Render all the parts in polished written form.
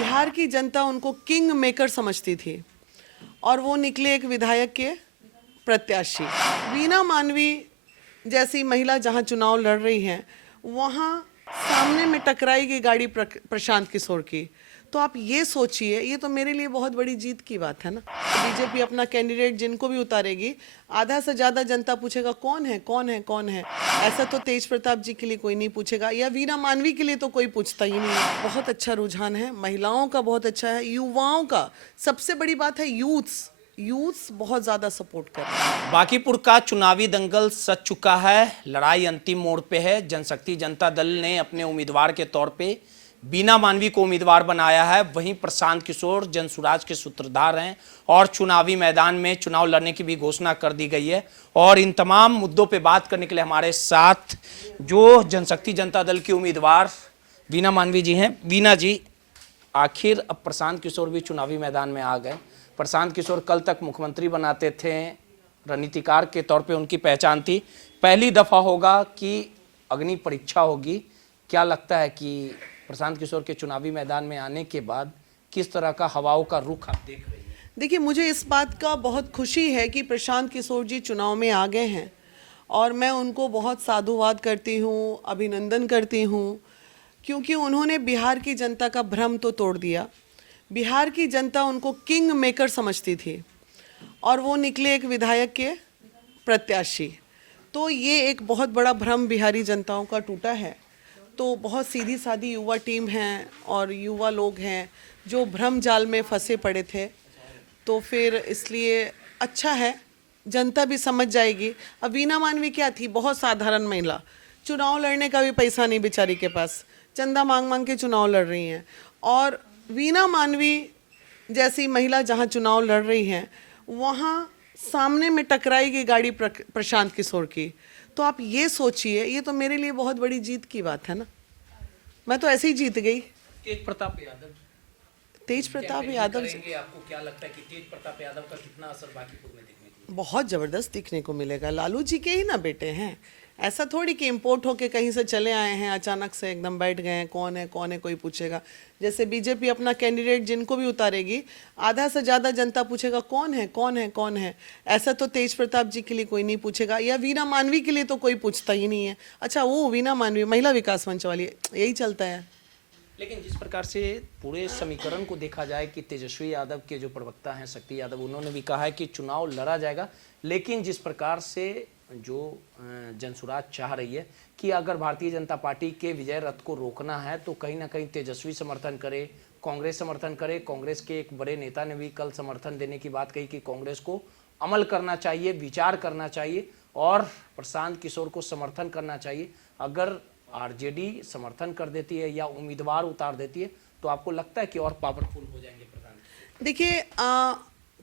बिहार की जनता उनको king maker समझती थी और वो निकले एक विधायक के प्रत्याशी। वीना मानवी जैसी महिला जहां चुनाव लड़ रही हैं, वहां सामने में टकराई गई गाड़ी प्रशांत किशोर की। तो आप ये सोचिए, ये तो मेरे लिए बहुत बड़ी जीत की बात है ना। बीजेपी अपना कैंडिडेट जिनको भी उतारेगी, आधा से ज़्यादा जनता पूछेगा कौन है कौन है कौन है। ऐसा तो तेज प्रताप जी के लिए कोई नहीं पूछेगा, या वीना मानवी के लिए तो कोई पूछता ही नहीं है। बहुत अच्छा रुझान है, महिलाओं का बहुत अच्छा है, युवाओं का। सबसे बड़ी बात है यूथ्स बहुत ज़्यादा सपोर्ट कर रहे हैं। बांकीपुर का चुनावी दंगल सज चुका है, लड़ाई अंतिम मोड़ पे है। जनशक्ति जनता दल ने अपने उम्मीदवार के तौर पे वीना मानवी को उम्मीदवार बनाया है। वहीं प्रशांत किशोर जनसुराज के सूत्रधार हैं और चुनावी मैदान में चुनाव लड़ने की भी घोषणा कर दी गई है। और इन तमाम मुद्दों पे बात करने के लिए हमारे साथ जो जनशक्ति जनता दल की उम्मीदवार वीना मानवी जी हैं। वीना जी, आखिर अब प्रशांत किशोर भी चुनावी मैदान में आ गए। प्रशांत किशोर कल तक मुख्यमंत्री बनाते थे, रणनीतिकार के तौर पे उनकी पहचान थी। पहली दफा होगा कि अग्नि परीक्षा होगी। क्या लगता है कि प्रशांत किशोर के चुनावी मैदान में आने के बाद किस तरह का हवाओं का रुख आप देख रही हैं? देखिए, मुझे इस बात का बहुत खुशी है कि प्रशांत किशोर जी चुनाव में आ गए हैं और मैं उनको बहुत साधुवाद करती हूँ, अभिनंदन करती हूँ, क्योंकि उन्होंने बिहार की जनता का भ्रम तो तोड़ दिया। बिहार की जनता उनको किंग मेकर समझती थी और वो निकले एक विधायक के प्रत्याशी। तो ये एक बहुत बड़ा भ्रम बिहारी जनताओं का टूटा है। तो बहुत सीधी सादी युवा टीम है और युवा लोग हैं जो भ्रम जाल में फंसे पड़े थे। तो फिर इसलिए अच्छा है, जनता भी समझ जाएगी। अब वीना मानवी क्या थी? बहुत साधारण महिला, चुनाव लड़ने का भी पैसा नहीं बेचारी के पास, चंदा मांग मांग के चुनाव लड़ रही हैं। और वीना मानवी जैसी महिला जहां चुनाव लड़ रही हैं, वहां सामने में टकराई गई गाड़ी प्रशांत किशोर की। तो आप ये सोचिए, ये तो मेरे लिए बहुत बड़ी जीत की बात है ना। मैं तो ऐसे ही जीत गई। तेज प्रताप यादव जी, आपको क्या लगता है कि तेज प्रताप यादव का कितना असर बांकीपुर में दिखने को? बहुत ज़बरदस्त दिखने को मिलेगा। लालू जी के ही ना बेटे हैं। ऐसा थोड़ी कि इम्पोर्ट होके कहीं से चले आए हैं, अचानक से एकदम बैठ गए हैं। कौन है कोई पूछेगा। जैसे बीजेपी अपना कैंडिडेट जिनको भी उतारेगी, आधा से ज़्यादा जनता पूछेगा कौन है कौन है कौन है। ऐसा तो तेज प्रताप जी के लिए कोई नहीं पूछेगा, या वीना मानवी के लिए तो कोई पूछता ही नहीं है। अच्छा, वो वीना मानवी महिला विकास मंच वाली, यही चलता है। लेकिन जिस प्रकार से पूरे समीकरण को देखा जाए कि तेजस्वी यादव के जो प्रवक्ता हैं शक्ति यादव, उन्होंने भी कहा है कि चुनाव लड़ा जाएगा। लेकिन जिस प्रकार से जो जनसुराज चाह रही है कि अगर भारतीय जनता पार्टी के विजय रथ को रोकना है तो कहीं ना कहीं तेजस्वी समर्थन करे, कांग्रेस समर्थन करे। कांग्रेस के एक बड़े नेता ने भी कल समर्थन देने की बात कही कि कांग्रेस को अमल करना चाहिए, विचार करना चाहिए और प्रशांत किशोर को समर्थन करना चाहिए। अगर आरजेडी समर्थन कर देती है या उम्मीदवार उतार देती है तो आपको लगता है कि और पावरफुल हो जाएंगे प्रधान? देखिए,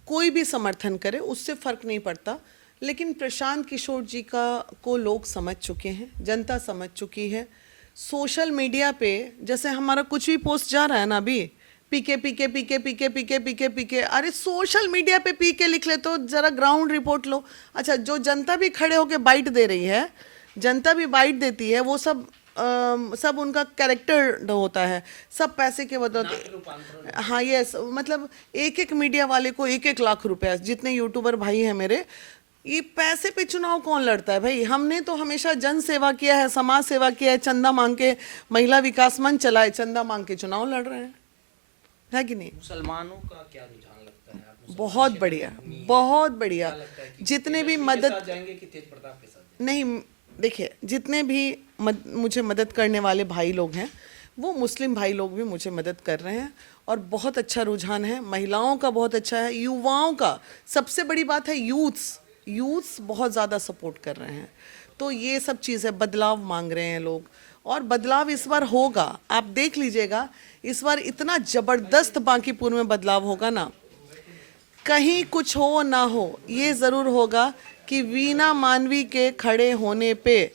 कोई भी समर्थन करे उससे फर्क नहीं पड़ता, लेकिन प्रशांत किशोर जी का को लोग समझ चुके हैं, जनता समझ चुकी है। सोशल मीडिया पे जैसे हमारा कुछ भी पोस्ट जा रहा है ना, अभी पीके पीके पीके पीके पीके पीके पीके, अरे सोशल मीडिया पे पीके लिख ले तो जरा ग्राउंड रिपोर्ट लो। अच्छा, जो जनता भी खड़े होके बाइट दे रही है, जनता भी बाइट देती है, वो सब उनका कैरेक्टर होता है, सब पैसे के बदौलत। हाँ, यस, मतलब एक एक मीडिया वाले को 1-1 लाख रुपया, जितने यूट्यूबर भाई हैं मेरे, ये पैसे पे चुनाव कौन लड़ता है भाई? हमने तो हमेशा जन सेवा किया है, समाज सेवा किया है, चंदा मांग के महिला विकास मंच चलाए, चंदा मांग के चुनाव लड़ रहे हैं, है कि नहीं? मुसलमानों का क्या रुझान लगता है? बहुत बढ़िया, बहुत बढ़िया। जितने भी मदद जाएंगे कि तेज प्रताप के साथ? नहीं, देखिए, जितने भी मुझे मदद करने वाले भाई लोग हैं, वो मुस्लिम भाई लोग भी मुझे मदद कर रहे हैं और बहुत अच्छा रुझान है। महिलाओं का बहुत अच्छा है, युवाओं का। सबसे बड़ी बात है यूथ्स बहुत ज़्यादा सपोर्ट कर रहे हैं। तो ये सब चीज़ें, बदलाव मांग रहे हैं लोग और बदलाव इस बार होगा। आप देख लीजिएगा, इस बार इतना ज़बरदस्त बांकीपुर में बदलाव होगा ना, कहीं कुछ हो ना हो, ये ज़रूर होगा कि वीना मानवी के खड़े होने पे,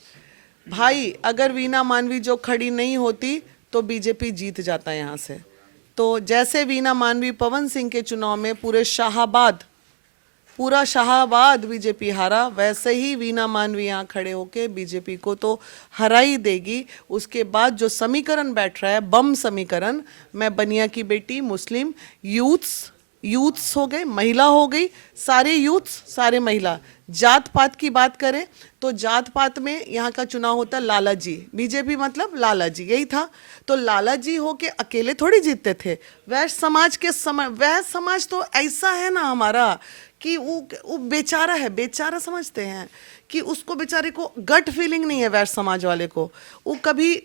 भाई अगर वीना मानवी जो खड़ी नहीं होती तो बीजेपी जीत जाता यहाँ से। तो जैसे वीना मानवी पवन सिंह के चुनाव में पूरे शाहाबाद पूरा शाहाबाद बीजेपी हारा, वैसे ही वीना मानवी यहाँ खड़े होके बीजेपी को तो हरा ही देगी। उसके बाद जो समीकरण बैठ रहा है, बम समीकरण, मैं बनिया की बेटी, मुस्लिम, यूथ्स हो गए, महिला हो गई, सारे यूथ्स, सारे महिला। जात पात की बात करें तो जात पात में यहाँ का चुनाव होता है लाला जी, बीजेपी मतलब लाला जी, यही था। तो लाला जी हो के अकेले थोड़ी जीतते थे। वैश्य समाज के वैश्य समाज तो ऐसा है ना हमारा कि वो बेचारा है, बेचारा समझते हैं कि उसको बेचारे को गट फीलिंग नहीं है। वैश्य समाज वाले को वो कभी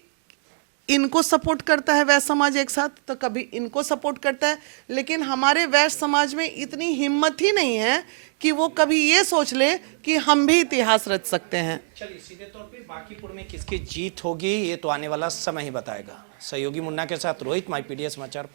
इनको सपोर्ट करता है वैश्य समाज एक साथ, तो कभी इनको सपोर्ट करता है। लेकिन हमारे वैश्य समाज में इतनी हिम्मत ही नहीं है कि वो कभी ये सोच ले कि हम भी इतिहास रच सकते हैं। चलिए सीधे तौर पे बांकीपुर में किसकी जीत होगी ये तो आने वाला समय ही बताएगा। सहयोगी मुन्ना के साथ रोहित, माई पीडीएस समाचार।